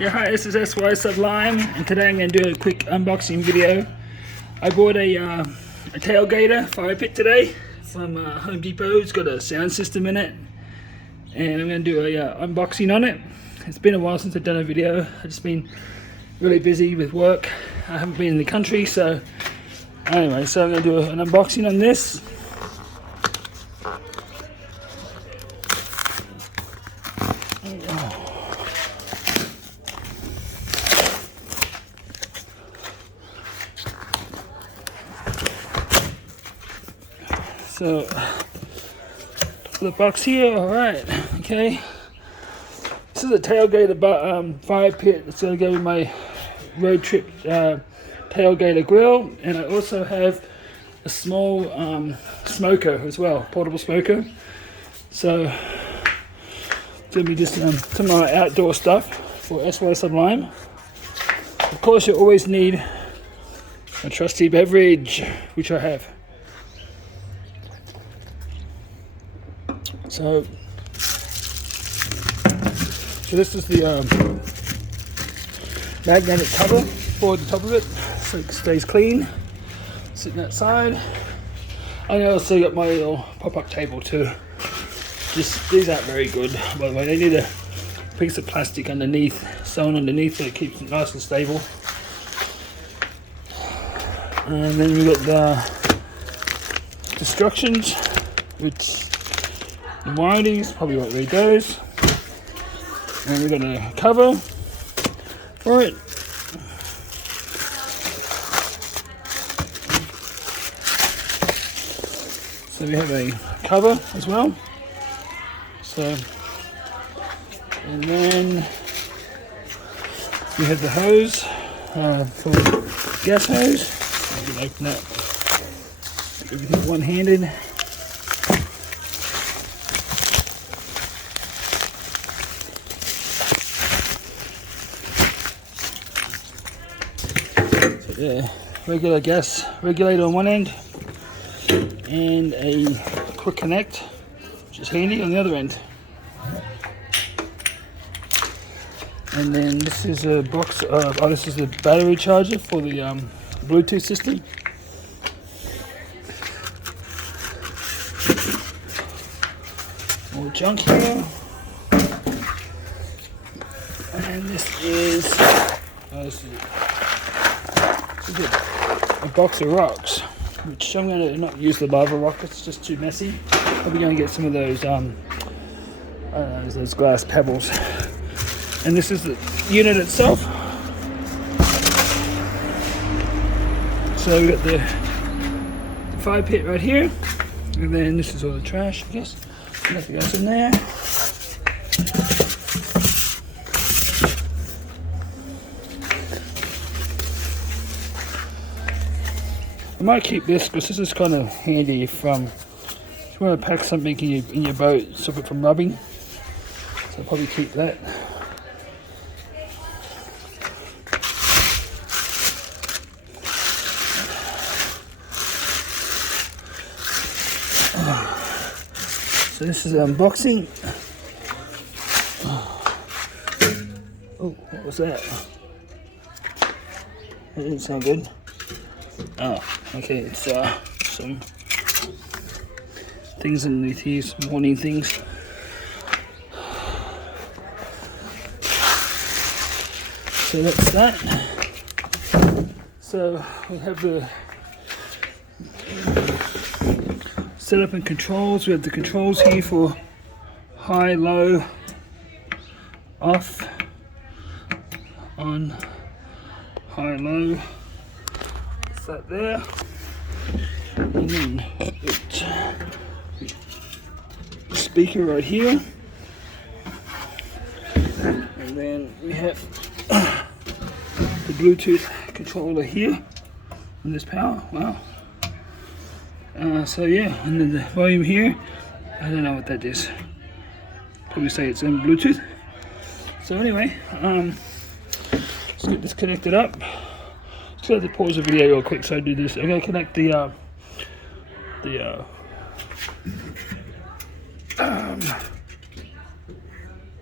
Yeah, hi, this is SY Sublime, and today I'm going to do a quick unboxing video. I bought a tailgater fire pit today from Home Depot. It's got a sound system in it, and I'm going to do a unboxing on it. It's been a while since I've done a video. I've just been really busy with work. I haven't been in the country, so anyway, so I'm going to do an unboxing on this. So, the box here, alright, okay. This is a tailgater fire pit. It's going to go with my road trip tailgater grill, and I also have a small smoker as well, portable smoker. So, it's going to be just some of my outdoor stuff for SY Sublime. Of course, you always need a trusty beverage, which I have. So this is the magnetic cover for the top of it, so it stays clean, sitting outside. I also got my little pop-up table too. These aren't very good, by the way. They need a piece of plastic underneath, sewn underneath, so it keeps it nice and stable. And then we got the instructions, which the warranties, probably won't read those. And we're going to cover for it. So we have a cover as well. So, and then we have the hose for gas hose. You can open that everything one-handed. Yeah, regular gas regulator on one end and a quick connect, which is handy, on the other end. And then this is a box of, this is the battery charger for the Bluetooth system. More junk here. And this is a box of rocks, which I'm going to not use the lava rock, it's just too messy. I'll be going to get some of those those glass pebbles. And this is the unit itself. So we got the fire pit right here, and then this is all the trash, I guess. Nothing else in there. I might keep this because this is kind of handy if you want to pack something in your boat, stop it from rubbing. So I'll probably keep that. So this is unboxing. Oh, what was that? That didn't sound good. Oh, okay, it's some things underneath here, some warning things. So that's that. So we have the setup and controls. We have the controls here for high, low, off, on, high, low. That there, and then speaker right here, and then we have the Bluetooth controller here, and this power. Wow. So yeah, and then the volume here. I don't know what that is. Probably say it's on Bluetooth. So anyway, let's get this connected up. So I have to pause the video real quick so I do this. I'm going to connect the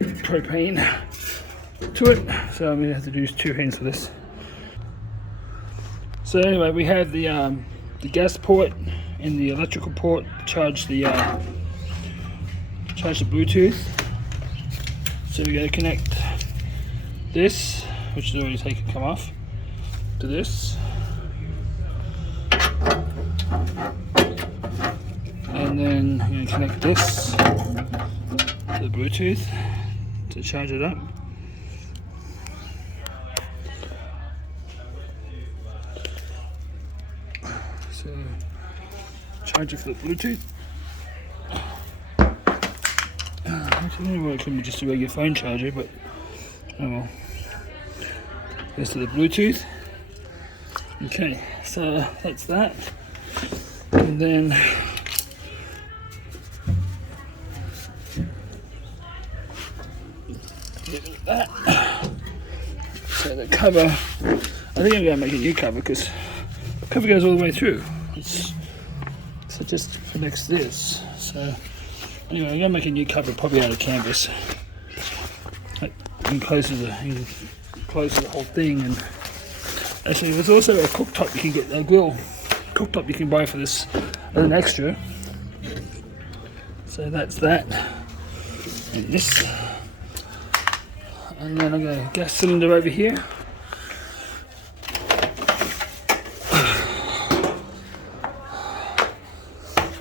propane to it, so I'm going to have to use 2 hands for this. So anyway, we have the gas port and the electrical port to charge the Bluetooth. So we're going to connect this, which is already come off, to this, and then I'm going to connect this to the Bluetooth to charge it up. So charger for the Bluetooth. Actually, well, it could be just a regular phone charger, but oh well. This to the Bluetooth. Okay, so that's that. And then get rid of that. So the cover, I think I'm going to make a new cover because the cover goes all the way through. So just connects this. So anyway, I'm going to make a new cover, probably out of canvas. It encloses the whole thing. And actually, there's also a cooktop you can get, a grill cooktop you can buy for this as an extra. So that's that. And this. And then I've got a gas cylinder over here.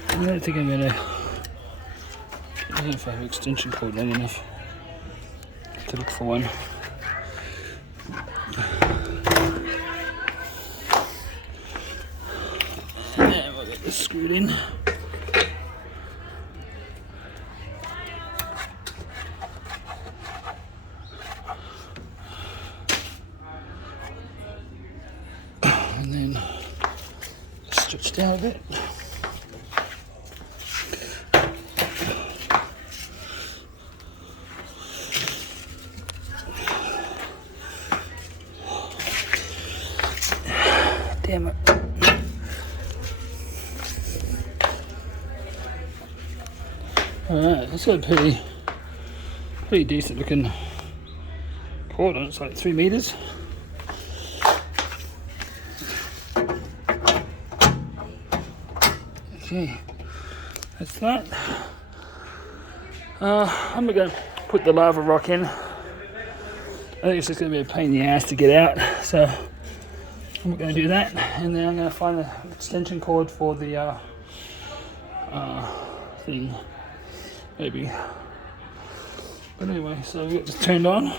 I don't think I'm gonna. I don't know if I have an extension cord long enough to look for one. And we'll get this screwed in. And then stretch down a bit. Damn it. Alright, that's got a pretty decent looking cord on it. It's like 3 meters. Okay, that's that. I'm going to put the lava rock in. I think it's just going to be a pain in the ass to get out, so I'm not going to do that. And then I'm going to find the extension cord for the thing, maybe. But anyway, so we get this turned on.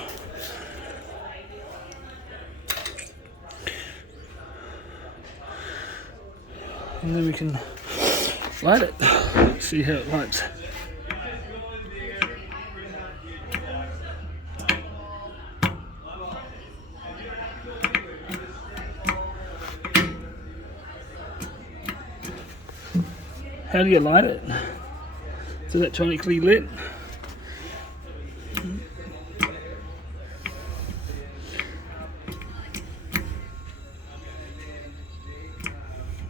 And then we can light it, see how it lights. How do you light it? It's electronically lit.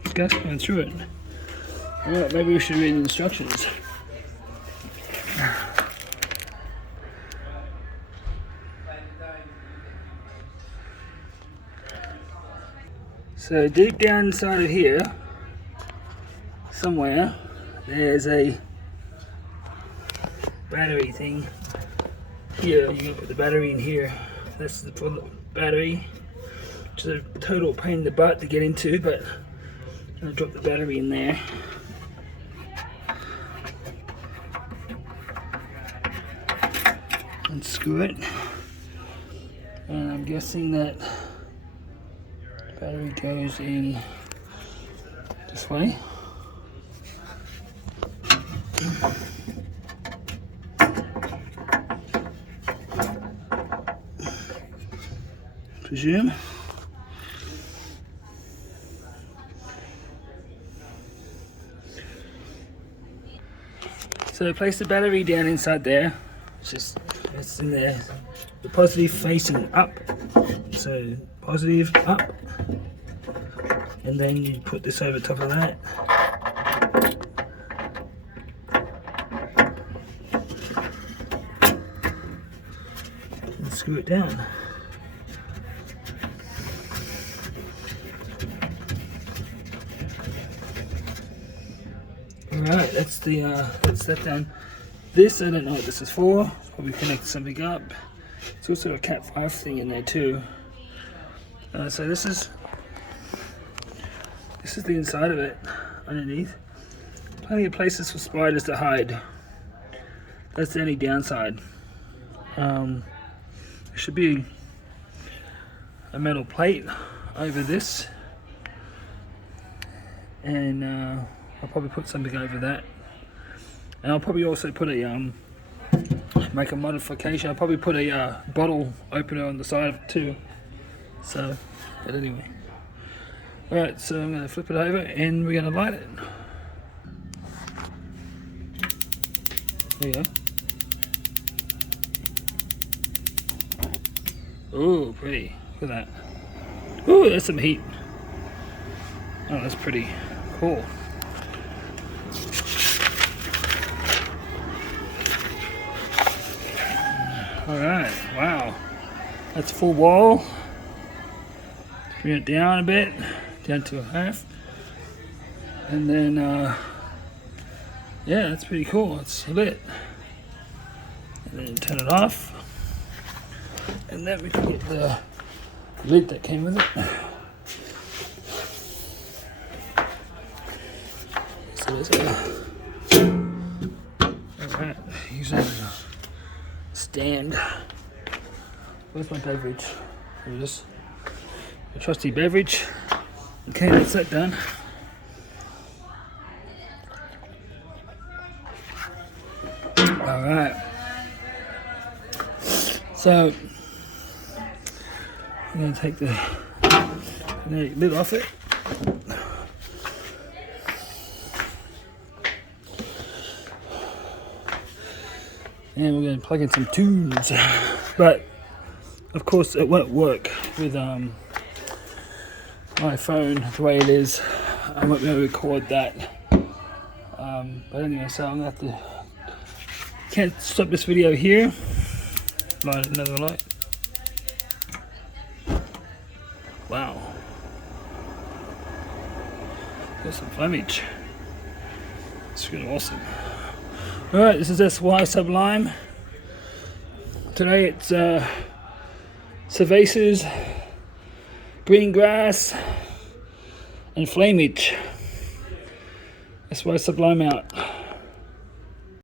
There's gas going through it. Alright, maybe we should read the instructions. So deep down inside of here, somewhere, there's a battery thing. Here, you can put the battery in here. That's the battery, which is a total pain in the butt to get into, but I'll drop the battery in there. And screw it. And I'm guessing that the battery goes in this way. Presume. So place the battery down inside there. It's in there. The positive facing up. So positive up. And then you put this over top of that. screw it down. Alright, that's that done. This, I don't know what this is for. Probably connect something up. It's also a Cat 5 thing in there too. So this is the inside of it, underneath. Plenty of places for spiders to hide. That's the only downside. There should be a metal plate over this, and I'll probably put something over that. And I'll probably also put a make a modification. I'll probably put a bottle opener on the side of it too. So, but anyway. Alright, so I'm going to flip it over and we're going to light it. There you go. Ooh, pretty. Look at that. Ooh, there's some heat. Oh, that's pretty cool. Alright, wow. That's full wall. Bring it down a bit, down to a half. And then, yeah, that's pretty cool. It's lit. And then turn it off. And then we can get the lid that came with it. So there's alright, use that as a stand. Where's my beverage? Here it is. A trusty beverage. Okay, that's that done. Alright. So I'm going to take the lid off it. And we're going to plug in some tunes. But of course it won't work with my phone the way it is. I won't be able to record that. But anyway, so I'm going to have to... Can't stop this video here. Light another light. Wow. Got some flamage. It's really awesome. Alright, this is SY Sublime. Today it's cervases, green grass, and flamage. SY Sublime out.